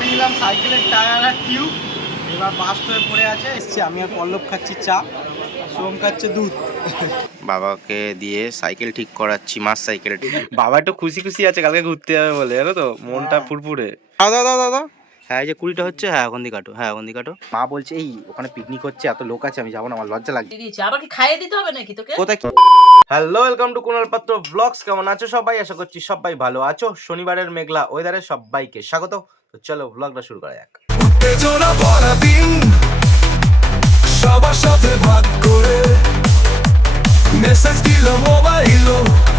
নিলাম সাইকেলের টায়ার আর টিউব, এবার বাস্ট হয়ে পড়ে আছে। এসছি আমি আর পল্লব খাচ্ছি চা, সোম খাচ্ছে দুধ। বাবাকে দিয়ে সাইকেল ঠিক করাচ্ছি, মাস সাইকেল। বাবা একটু খুশি খুশি আছে, কালকে ঘুরতে যাবে বলে, জানো তো, মনটা ফুরফুরে। দাদা দাদা দাদা, হ্যাঁ এই যে 20টা হচ্ছে, হ্যাঁ ওখান দিয়ে কাটো, হ্যাঁ ওখান দিয়ে কাটো। মা বলছে এই ওখানে পিকনিক হচ্ছে, এত লোক আছে, আমি যাবো না, আমার লজ্জা লাগছে। আবার কি খাইয়ে দিতে হবে নাকি তোকে? কোথায়? হ্যালো, ওয়েলকাম টু কুনাল পাত্র ব্লগস। কেমন আছো সবাই? আশা করছি সবাই ভালো আছো। শনিবারের মেঘলা ওয়েদারে সবাইকে স্বাগত। তো চলো ব্লগটা শুরু করা যাক। উত্তেজনা ভরা দিন, সবার সাথে ভাগ করে মেসেজ দিল মোবাইল,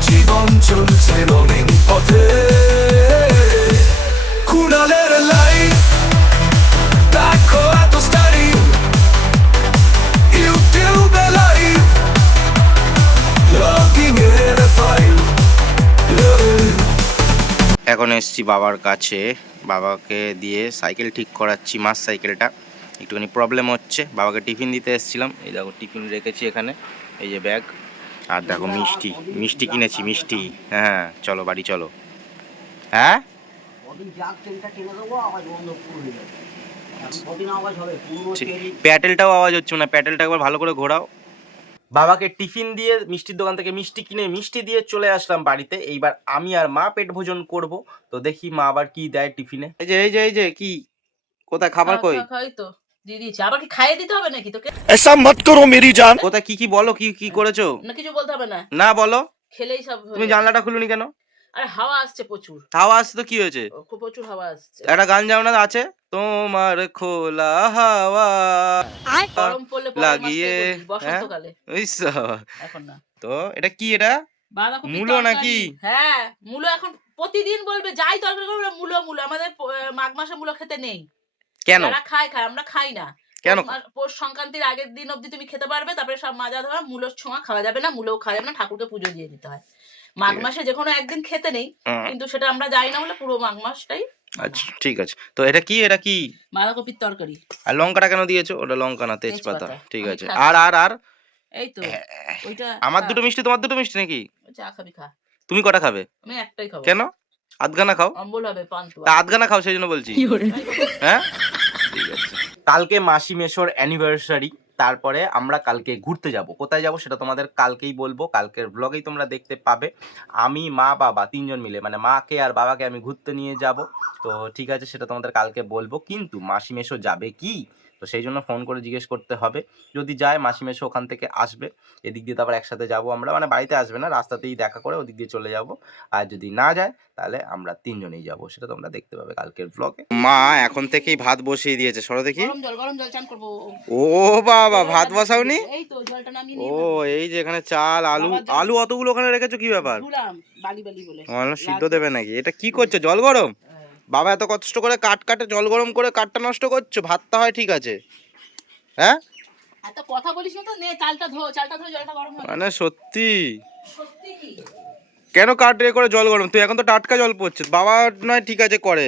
জীবন চলছে রঙিন পথে। কুনালের লাইফ দেখো এত স্টাইল, ইউটিউবে লাইভ, লগিং এর ফাইল। এখন এসছি বাবার কাছে, বাবাকে দিয়ে সাইকেল ঠিক করাচ্ছি, মাস সাইকেলটা একটুখানি প্রবলেম হচ্ছে। বাবাকে টিফিন দিতে এসেছিলাম, এই দেখো টিফিন রেখেছি এখানে, এই যে ব্যাগ, আর দেখো মিষ্টি মিষ্টি কিনেছি, মিষ্টি। হ্যাঁ চলো বাড়ি চলো। হ্যাঁ প্যাটেলটাও আওয়াজ হচ্ছে না, প্যাটেলটা একবার ভালো করে ঘোরাও। বাবাকে টিফিন দিয়ে, মিষ্টির দোকান থেকে মিষ্টি কিনে মিষ্টি দিয়ে চলে আসলাম বাড়িতে। এইবার আমি আর মা পেট ভোজন করব। তো দেখি মা আবার কি দেয় টিফিনে। এই যে কি, কোথায় খাবার কই? খাই তো দিয়ে দিয়েছি। আবার কি খাইয়ে দিতে হবে নাকি তোকে? ऐसा मत करो मेरी जान। কোথায় কি কি বলো, কি কি করেছো? না কিছু বলতে হবে না, না বলো। খেলেই সব তুমি জানলাটা খুলুনি কেন? আরে হাওয়া আসছে প্রচুর, হাওয়া আসছে তো কি হয়েছে? খুব প্রচুর হাওয়া আসছে। একটা গান যাও না আছে, তোমার খোলা হাওয়া গরম পড়লে লাগিয়ে, বসন্তকালে, এখন না। তো এটা কি, এটা বাঁধাকপি মূলো তরকারি। নাকি? হ্যাঁ মূলো, এখন প্রতিদিন বলবে যাই তরকারি করবে মূলো মূলো। আমাদের মাঘ মাসে মূলো খেতে নেই। কেন? যারা খায় আমরা খাই না। কেন? পৌষ সংক্রান্তির আগের দিন অবধি তুমি খেতে পারবে, তারপরে সব মাজা ধোয়া, মূলোর ছোঁয়া খাওয়া যাবে না, মূলোও খাওয়া যাবে না, ঠাকুরকে পুজো দিয়ে দিতে হয়। মাঘ মাসে যে কোনো একদিন খেতে নেই, কিন্তু সেটা আমরা যাই না বলে পুরো মাঘ মাসটাই। আচ্ছা ঠিক আছে। তো এটা কি, এটা কি? বাঁধাকপির তরকারি। আর লঙ্কাটা কেন দিয়েছো? ওটা লঙ্কা না, তেজপাতা। ঠিক আছে। আর আর আর এই তো ওইটা। আমার দুটো মিষ্টি, তোমার দুটো মিষ্টি নাকি? চা খাবি খা। তুমি কটা খাবে? আমি একটাই খাবো। কেন? আধখানা খাও। অম্বল হবে পান্তুয়া। তা আধখানা খাও, সেই জন্য বলছি। হ্যাঁ ঠিক আছে। কালকে মাসি মেশোর অ্যানিভার্সারি, তারপরে আমরা কালকে ঘুরতে যাব। কোথায় যাব সেটা তোমাদের কালকেই বলবো, কালকের ব্লগেই তোমরা দেখতে পাবে। আমি মা বাবা তিনজন মিলে, মানে মাকে আর বাবাকে আমি ঘুরতে নিয়ে যাব। তো ঠিক আছে, সেটা তোমাদের কালকে বলবো। কিন্তু মাসি মেশো যাবে কি, তো সেই জন্য ফোন করে জিজ্ঞেস করতে হবে। যদি যায় মাসি মেশো ওখান থেকে আসবে, এদিক দিয়ে তো আবার একসাথে যাব আমরা, মানে বাড়িতে আসবে না, রাস্তাতেই দেখা করে ওদিক দিয়ে চলে যাব। আর যদি না যায় তাহলে আমরা তিনজনেই যাব, সেটা তোমরা দেখতে পাবে কালকের ব্লগে। মা এখন থেকেই ভাত বসিয়ে দিয়েছে, সরো দেখি। গরম জল চান করব। ও বাবা, ভাত বসাওনি? এই তো জলটা নামিয়ে ও নিয়ে। এই যে এখানে চাল, আলু আলু অতগুলো ওখানে রেখেছো, কি ব্যাপার? ধুলাম বালি বালি বলে। সিদ্ধ দেবে নাকি? এটা কি করছো, জল গরম? বাবা এত কষ্ট করে কাটে, জল গরম করে কাঠটা নষ্ট করছো। ভাতটা হয় ঠিক আছে, হ্যাঁ এত কথা বলিস না তো, নে চালটা ধো জলটা গরম হবে। মানে সত্যি সত্যি কি? কেন কাঠ রে করে জল গরম? তুই এখন তো টাটকা জল পড়ছে। বাবা নয় ঠিক আছে করে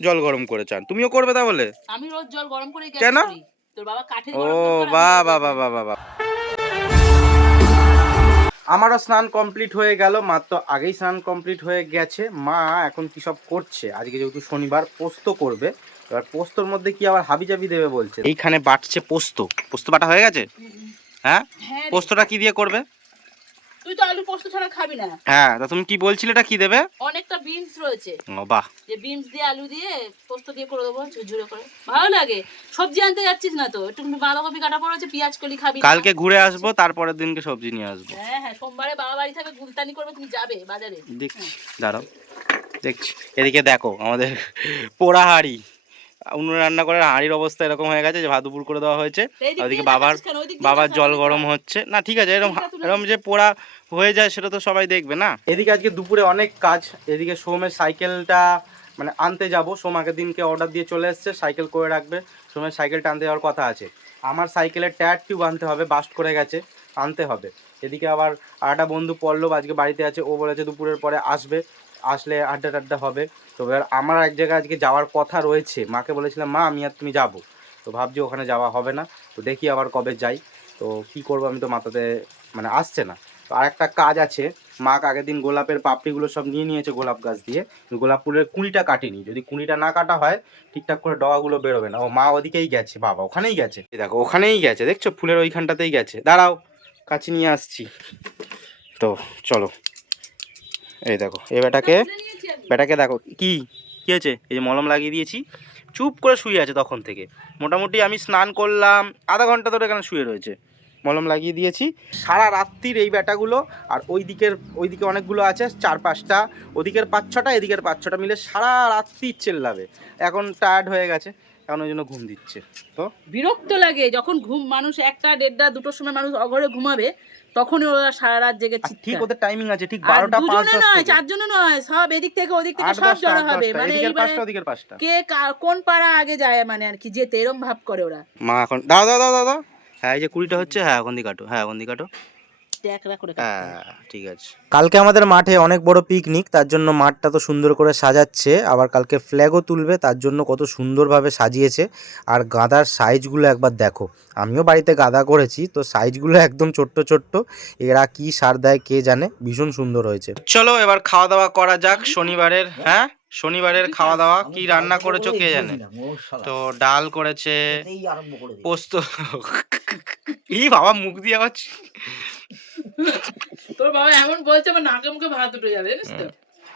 জল গরম করে চান, তুমিও করবে তাহলে? আমি রোজ জল গরম করে কেন? করি। তোর বাবা কাঠে ও গরম করে। বাবা। আমারও স্নান কমপ্লিট হয়ে গেল, মাত্র আগেই স্নান কমপ্লিট হয়ে গেছে। মা এখন কি সব করছে, আজকে যেহেতু শনিবার পোস্ত করবে। এবার পোস্তর মধ্যে কি আবার হাবিজাবি দেবে বলছে। এইখানে বাটছে পোস্ত বাটা হয়ে গেছে। হ্যাঁ পোস্তটা কি দিয়ে করবে? তুই তো আলু পোস্ত ছাড়া খাবি না। হ্যাঁ তা তুমি কি বলছিলে, এটা কি দেবে? অনেকটা বিনস রয়েছে। ও বাহ, যে বিনস দিয়ে আলু দিয়ে পোস্ত দিয়ে করে দেবো ঝুরঝুরে করে, ভালো লাগে। সবজি আনতে যাচ্ছিস না তো? একটু বাঁধাকপি কাটা পড়েছে, পেঁয়াজ কলি খাবি? কালকে ঘুরে আসবো, তারপরের দিনকে সবজি নিয়ে আসবো। হ্যাঁ সোমবারে বাবা বাড়ি থেকে গুলতানি করবে, তুমি যাবে বাজারে? দেখছি, দাঁড়াও দেখছি। এদিকে দেখো আমাদের পোড়া হাঁড়ি, উনুনে রান্না করে হাঁড়ির অবস্থা এরকম হয়ে গেছে যে ভাত দুপুর করে দেওয়া হয়েছে। ওইদিকে বাবার জল গরম হচ্ছে না। ঠিক আছে, এরকম যে পোড়া হয়ে যায় সেটা তো সবাই দেখবে না। এদিকে আজকে দুপুরে অনেক কাজ। এদিকে সোমের সাইকেলটা মানে আনতে যাব। সোম আগের দিনকে অর্ডার দিয়ে চলে এসছে, সাইকেল করে রাখবে। সোমের সাইকেলটা আনতে যাওয়ার কথা আছে। আমার সাইকেলের টায়ার টিউব আনতে হবে, বাস্ট করে গেছে, আনতে হবে। এদিকে আবার আর একটা বন্ধু পল্লব আজকে বাড়িতে আছে, ও বলেছে দুপুরের পরে আসবে, আসলে আড্ডা টাড্ডা হবে। তো এবার আমার এক জায়গায় আজকে যাওয়ার কথা রয়েছে, মাকে বলেছিলাম মা আমি আর তুমি যাবো, তো ভাবছি ওখানে যাওয়া হবে না। তো দেখি আবার কবে যাই। তো কি করবো, আমি তো মাথাতে মানে আসছে না। তো আর একটা কাজ আছে, মা আগের দিন গোলাপের পাপড়িগুলো সব নিয়ে নিয়েছে গোলাপ গাছ দিয়ে, গোলাপ ফুলের কুঁড়িটা কাটেনি, যদি কুঁড়িটা না কাটা হয় ঠিকঠাক করে ডগাগুলো বেরোবে না। ও মা ওদিকেই গেছে, বাবা ওখানেই গেছে, দেখো ওখানেই গেছে, দেখছো ফুলের ওইখানটাতেই গেছে। দাঁড়াও কাছে নিয়ে আসছি। তো চলো, এই দেখো এই বেটাকে দেখো কি হয়েছে, এই যে মলম লাগিয়ে দিয়েছি, চুপ করে শুয়ে আছে তখন থেকে। মোটামুটি আমি স্নান করলাম, আধা ঘন্টা ধরে এখানে শুয়ে রয়েছে, মলম লাগিয়ে দিয়েছি। সারা রাত্রির এই ব্যাটাগুলো আর ওইদিকে অনেকগুলো আছে 4-5টা, ওদিকের 5-6টা, এদিকের 5-6টা মিলে সারা রাত্রি চেল্লাবে। এখন টায়ার্ড হয়ে গেছে, এখন ওই জন্য ঘুম দিচ্ছে। তো বিরক্ত লাগে যখন মানুষ 1টা 1:30 2টোর সময় মানুষ অঘরে ঘুমাবে, তখন ওরা সারা রাত জেগে ঠিক চিৎকার। ওদের টাইমিং আছে, ঠিক 12টা 5-10 নয় 4 জনে নয়, সব এদিক থেকে ওদিক থেকে সব জড়ো হবে, মানে এদিকের 5টা ওদিকের 5টা, কে কোন পাড়া আগে যায় মানে আর কি যেতে, এরকম ভাব করে ওরা। মা এখন দাও হ্যাঁ এই যে 20টা হচ্ছে, হ্যাঁ ওখান দিয়ে কাটো, হ্যাঁ ওখান দিয়ে কাটো, হ্যাঁ ঠিক আছে। কালকে আমাদের মাঠে অনেক বড় পিকনিক, তার জন্য মাঠটা তো সুন্দর করে সাজাচ্ছে, আবার কালকে ফ্ল্যাগও তুলবে, তার জন্য কত সুন্দরভাবে সাজিয়েছে। আর গাঁদার সাইজগুলো একবার দেখো, আমিও বাড়িতে গাঁদা করেছি, তো সাইজগুলো একদম ছোট্ট ছোট্ট, এরা কি সার দেয় কে জানে, ভীষণ সুন্দর হয়েছে। চলো এবার খাওয়া দাওয়া করা যাক শনিবারের। হ্যাঁ শনিবারের খাওয়া দাওয়া কি রান্না করেছো কে জানে। তো ডাল করেছে, পোস্ত এই বাবা মুখ দিয়ে আবার তোর বাবা এমন বলছে আমার নাকে মুখে ভাত উঠে যাবে, জানিস তো।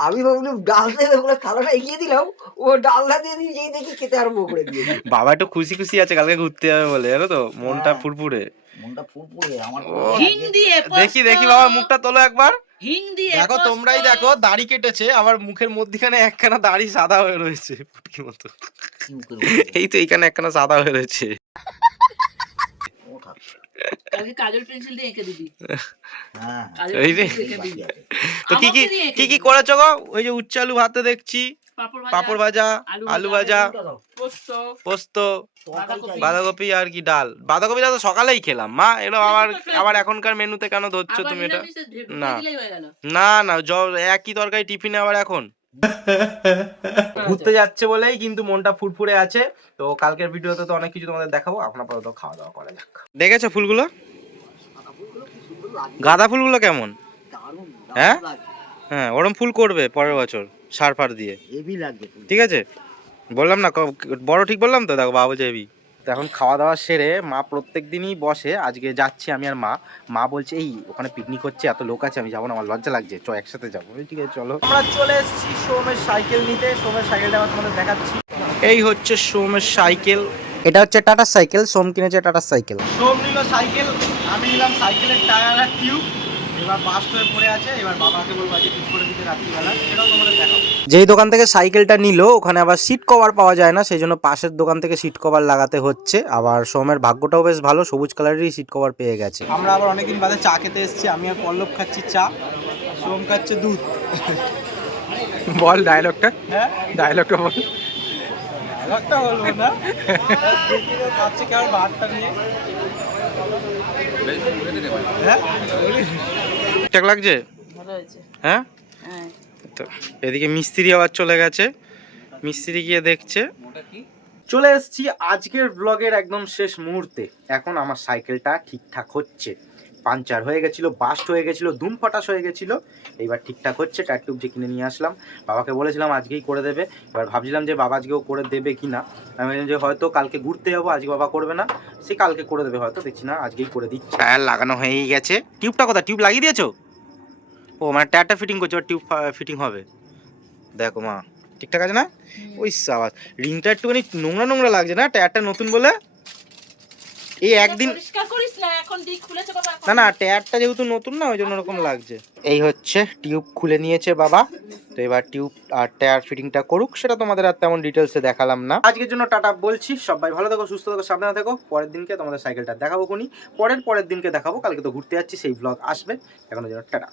আমি ভাবলাম ডাল দিয়ে ওগুলো থালাটা এগিয়ে দিলাম, ও ডালটা দিয়ে দিয়ে যেই দেখি খেতে আরম্ভ করে দিয়েছে। বাবা একটু খুশি আছে, কালকে ঘুরতে যাবে বলে, জানো তো মনটা ফুরফুরে। মনটা ফুরফুরে আমার। হিং দিয়ে দেখি বাবা মুখটা তোলো একবার, হিং দিয়ে দেখো তোমরাই দেখো, দাড়ি কেটেছে আবার মুখের মধ্যখানে একখানা দাড়ি সাদা হয়ে রয়েছে পুটকির মতো, এই তো এইখানে একখানা সাদা হয়ে রয়েছে। কালকে কাজল পেন্সিল দিয়ে এঁকে দিবি। হ্যাঁ এই যে তো কি করেছো গো? ওই যে উচ্চ আলু ভাতে দেখছি, পাঁপড় ভাজা, আলু ভাজা, পোস্ত, বাঁধাকপি আর কি ডাল। বাঁধাকপিটা তো সকালেই খেলাম মা, এলো আবার এখনকার মেনুতে কেন ধরছো তুমি এটা? না একই তরকারি টিফিনে আবার এখন ঘুরতে যাচ্ছে বলেই কিন্তু মনটা ফুরফুরে আছে। তো কালকের ভিডিওতে তো অনেক কিছু তোমাদের দেখাবো, এখন আপাতত খাওয়া দাওয়া করা যাক। দেখেছো ফুলগুলো, গাঁদা ফুলগুলো কেমন? হ্যাঁ হ্যাঁ ওরম ফুল করবে পরের বছর সার ফার দিয়ে, হেভি লাগবে। ঠিক আছে বললাম না বড়, ঠিক বললাম তো? দেখো বাবু যাবি। তো এখন খাওয়া দাওয়া সেরে মা প্রত্যেক দিনই বসে, আজকে যাচ্ছি আমি আর মা বলছে এই ওখানে পিকনিক হচ্ছে, এত লোক আছে, আমি যাবো না, আমার লজ্জা লাগছে, চ একসাথে যাবো। ঠিক আছে চলো। আমরা চলে এসেছি সোমের সাইকেল নিতে, সোমের সাইকেলটা আবার তোমাদের দেখাচ্ছি। এই হচ্ছে সোমের সাইকেল, এটা হচ্ছে টাটার সাইকেল, সোম কিনেছে টাটার সাইকেল। সোম নিল সাইকেল, আমি নিলাম সাইকেলের টায়ার আর টিউব। এবার বাস্ট হয়ে পড়ে আছে, এবার বাবাকে বলবো আজকে ঠিক করে দিতে রাত্রিবেলা, সেটাও তোমাদের দেখাবো। যেই দোকান থেকে সাইকেলটা নিল ওখানে আবার সিট কভার পাওয়া যায় না, সেই জন্য পাশের দোকান থেকে সিট কভার লাগাতে হচ্ছে। আবার সোমের ভাগ্যটাও বেশ ভালো, সবুজ কালারেরই সিট কভার পেয়ে গেছে। আমরা আবার অনেকদিন বাদে চা খেতে এসেছি, আমি আর পল্লব খাচ্ছি চা, সোম খাচ্ছে দুধ। বল ডায়লগটা, হ্যাঁ ডায়লগটা বল। ডায়লগটা বলবো না, খাচ্ছি কেমন ভাতটা নিয়ে, ঠিকঠাক লাগছে? হ্যাঁ তো এদিকে মিস্ত্রি আবার চলে গেছে, মিস্ত্রি গিয়ে দেখছে। চলে এসেছি আজকের ব্লগের একদম শেষ মুহূর্তে। এখন আমার সাইকেলটা ঠিকঠাক হচ্ছে, পাঞ্চার হয়ে গেছিলো, বাস্ট হয়ে গেছিলো, ধুম ফাটাস হয়ে গেছিলো, এইবার ঠিকঠাক হচ্ছে। টায়ার টিউব যে কিনে নিয়ে আসলাম, বাবাকে বলেছিলাম আজকেই করে দেবে। এবার ভাবছিলাম যে বাবা আজকেও করে দেবে কি না, আমি ভাবলাম যে হয়তো কালকে ঘুরতে যাবো, আজকে বাবা করবে না, সে কালকে করে দেবে হয়তো, দেখছি না আজকেই করে দিচ্ছি। টায়ার লাগানো হয়েই গেছে, টিউবটা কোথায়? টিউব লাগিয়ে দিয়েছো? ও মানে টায়ারটা ফিটিং করছে, টিউব ফিটিং হবে। দেখো মা ঠিকঠাক আছে না? ওই সাবাস, রিংটা একটুখানি নোংরা লাগছে না, টায়ারটা নতুন বলে। এই একদিন না টায়ারটা যেহেতু নতুন না ওই জন্য ওরকম লাগছে। এই হচ্ছে টিউব খুলে নিয়েছে বাবা, তো এবার টিউব আর টায়ার ফিটিংটা করুক, সেটা তোমাদের আর তেমন ডিটেলসে দেখালাম না। আজকের জন্য টাটা বলছি, সবাই ভালো থেকো, সুস্থ থেকো, সাবধানে থেকো। পরের দিনকে তোমাদের সাইকেলটা দেখাবো, পরের দিনকে দেখাবো, কালকে তো ঘুরতে যাচ্ছি সেই ব্লগ আসবে। এখনো যেন টাটা।